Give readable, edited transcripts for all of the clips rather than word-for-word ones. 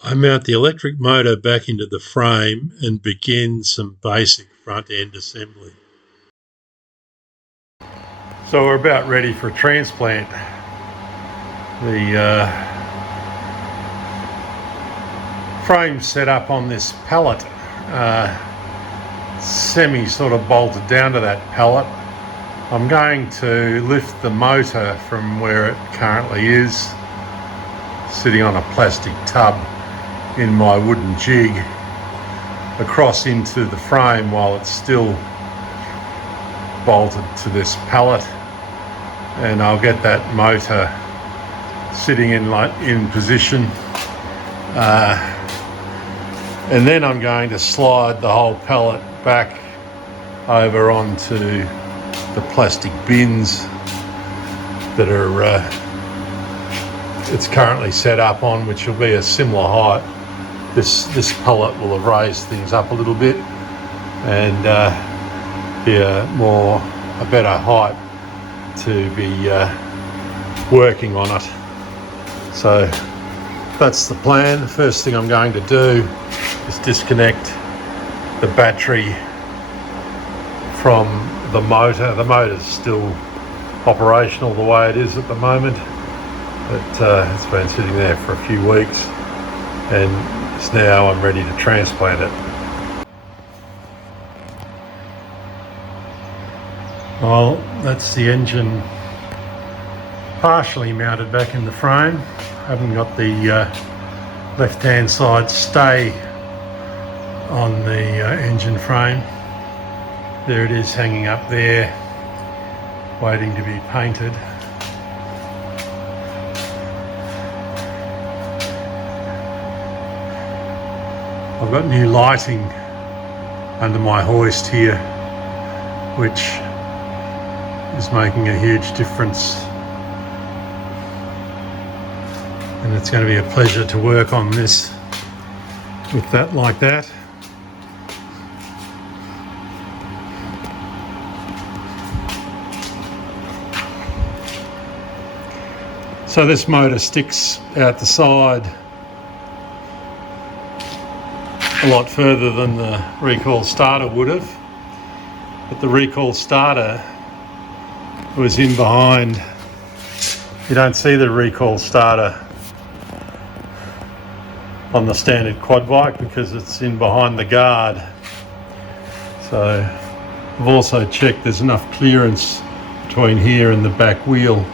I mount the electric motor back into the frame and begin some basic front end assembly. So we're about ready for transplant. The frame's set up on this pallet, semi sort of bolted down to that pallet. I'm going to lift the motor from where it currently is, sitting on a plastic tub in my wooden jig, across into the frame while it's still bolted to this pallet, and I'll get that motor sitting in position, and then I'm going to slide the whole pallet back over onto the plastic bins that are it's currently set up on, which will be a similar height. This pallet will have raised things up a little bit and be a better height to be working on it. So that's the plan. The first thing I'm going to do is disconnect the battery from the motor. The motor's still operational the way it is at the moment, but it's been sitting there for a few weeks, and now I'm ready to transplant it. Well, that's the engine partially mounted back in the frame. I haven't got the left-hand side stay on the engine frame. There it is, hanging up there, waiting to be painted. I've got new lighting under my hoist here, which is making a huge difference, and it's going to be a pleasure to work on this with that like that. So this motor sticks out the side a lot further than the recoil starter would have, but the recoil starter was in behind. You don't see the recoil starter on the standard quad bike because it's in behind the guard. So I've also checked there's enough clearance between here and the back wheel.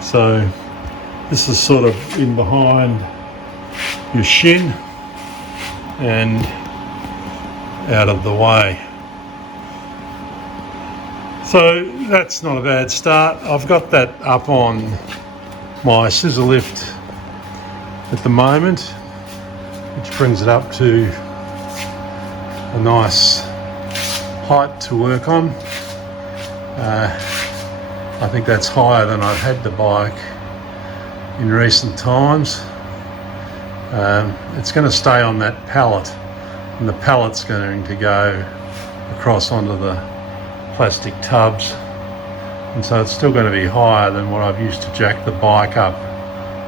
So this is sort of in behind your shin and out of the way. So that's not a bad start. I've got that up on my scissor lift at the moment, which brings it up to a nice height to work on. I think that's higher than I've had the bike in recent times. It's going to stay on that pallet, and the pallet's going to go across onto the plastic tubs, and so it's still going to be higher than what I've used to jack the bike up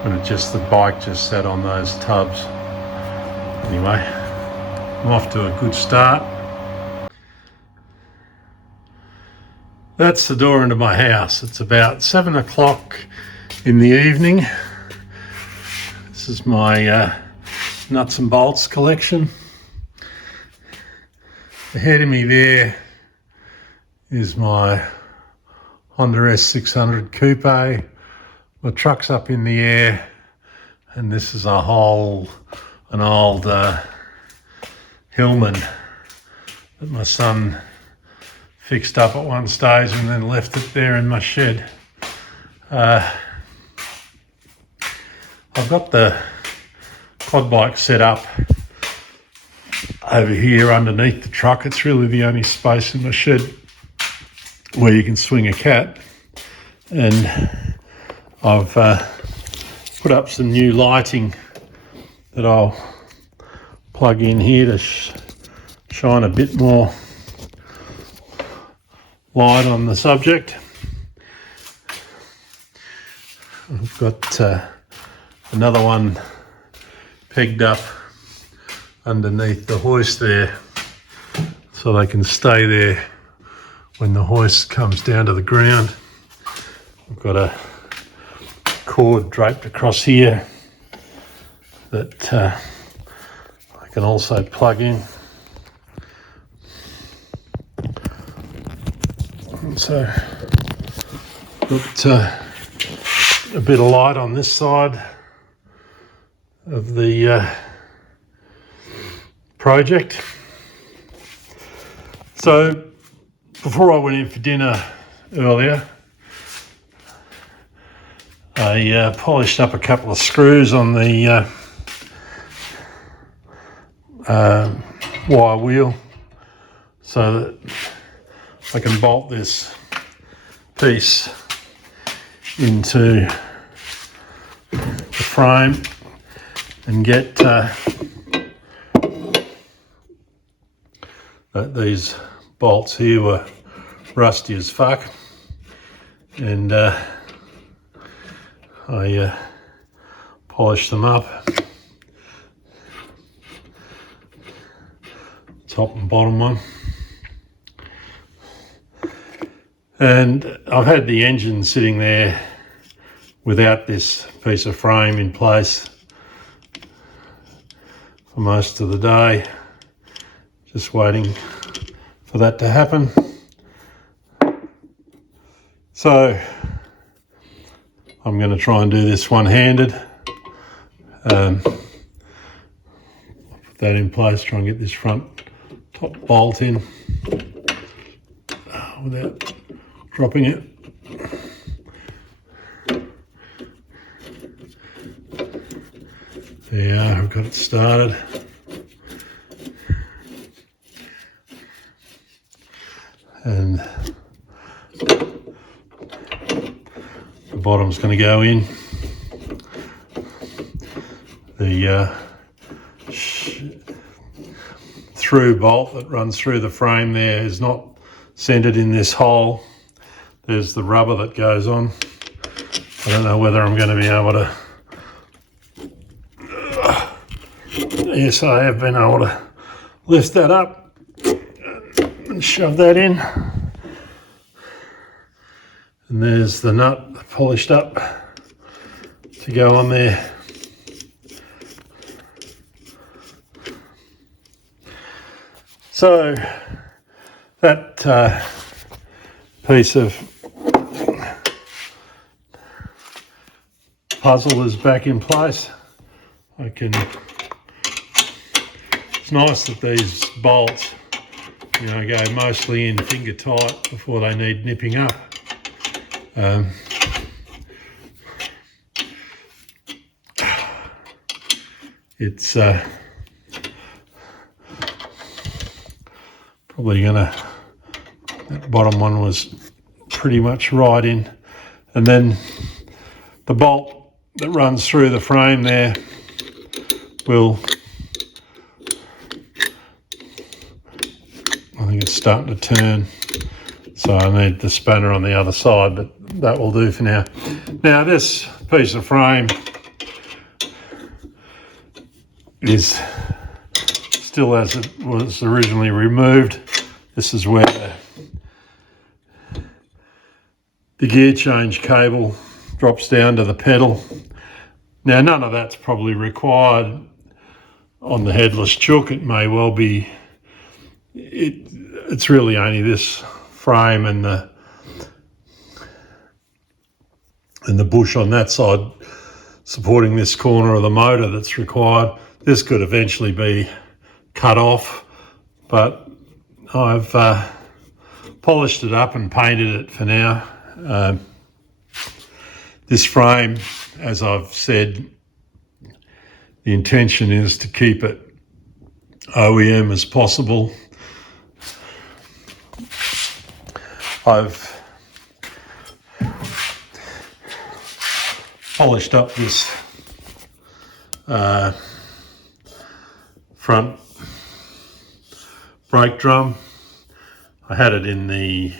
when the bike just sat on those tubs. Anyway, I'm off to a good start. That's the door into my house. It's about 7 o'clock in the evening. This is my nuts and bolts collection. Ahead of me there is my Honda S600 Coupe. My truck's up in the air, and this is an old Hillman that my son fixed up at one stage and then left it there in my shed. I've got the quad bike set up over here underneath the truck. It's really the only space in the shed where you can swing a cat, and I've put up some new lighting that I'll plug in here to shine a bit more light on the subject. I've got another one pegged up underneath the hoist there so they can stay there when the hoist comes down to the ground. I've got a cord draped across here that I can also plug in. And so got a bit of light on this side of the project. So before I went in for dinner earlier, I polished up a couple of screws on the wire wheel so that I can bolt this piece into the frame and get these bolts here were rusty as fuck, and I polished them up, top and bottom one. And I've had the engine sitting there without this piece of frame in place for most of the day, just waiting for that to happen. So I'm going to try and do this one-handed. Put that in place, try and get this front top bolt in without dropping it. There you are, I've got it started. And the bottom's going to go in. The through bolt that runs through the frame there is not centered in this hole. There's the rubber that goes on. I don't know whether I'm going to be able to... Yes, I have been able to lift that up and shove that in. And there's the nut polished up to go on there. So that piece of puzzle is back in place. It's nice that these bolts, go mostly in finger tight before they need nipping up. It's probably that bottom one was pretty much right in, and then the bolt that runs through the frame there will, I think it's starting to turn, so I need the spanner on the other side, but that will do for now. Now this piece of frame is still as it was originally removed. This is where the gear change cable drops down to the pedal. Now none of that's probably required on the headless chook. It may well be, it's really only this frame and the bush on that side supporting this corner of the motor that's required. This could eventually be cut off, but I've polished it up and painted it for now. This frame, as I've said, the intention is to keep it OEM as possible. I've polished up this front brake drum. I had it in the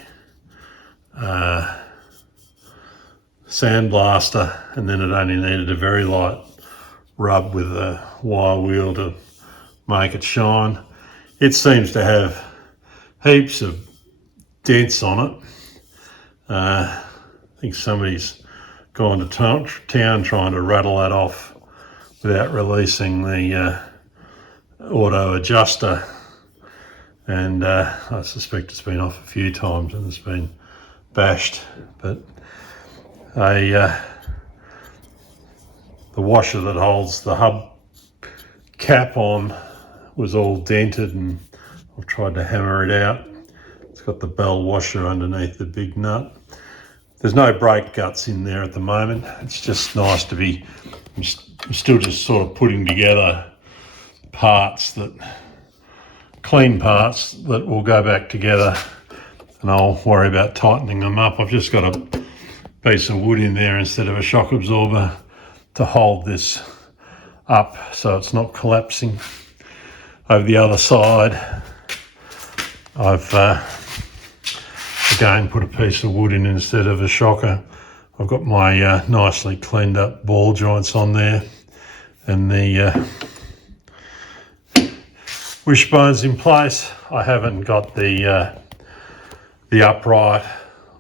sandblaster, and then it only needed a very light rub with a wire wheel to make it shine. It seems to have heaps of dents on it. I think somebody's gone to town trying to rattle that off without releasing the auto adjuster, and I suspect it's been off a few times and it's been bashed. But the washer that holds the hub cap on was all dented, and I've tried to hammer it out. It's got the bell washer underneath the big nut. There's no brake guts in there at the moment. It's just nice to be, I'm still just sort of putting together clean parts that will go back together, and I'll worry about tightening them up. I've just got a piece of wood in there instead of a shock absorber to hold this up so it's not collapsing. Over the other side, I've again put a piece of wood in instead of a shocker. I've got my nicely cleaned up ball joints on there, and the wishbone's in place. I haven't got the upright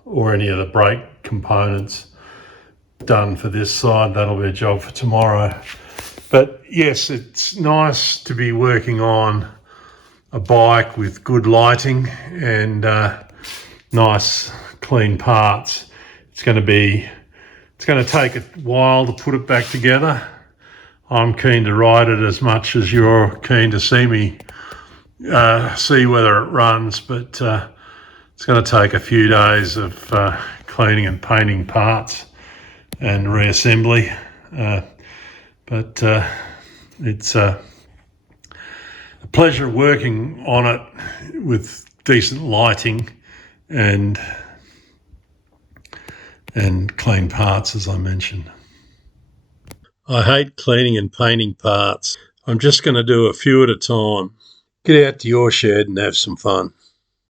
or any of the brake components done for this side. That'll be a job for tomorrow. But yes, it's nice to be working on a bike with good lighting and nice clean parts. It's going to take a while to put it back together. I'm keen to ride it as much as you're keen to see me see whether it runs, but it's going to take a few days of cleaning and painting parts and reassembly. But it's a pleasure working on it with decent lighting and clean parts, as I mentioned. I hate cleaning and painting parts. I'm just going to do a few at a time. Get out to your shed and have some fun.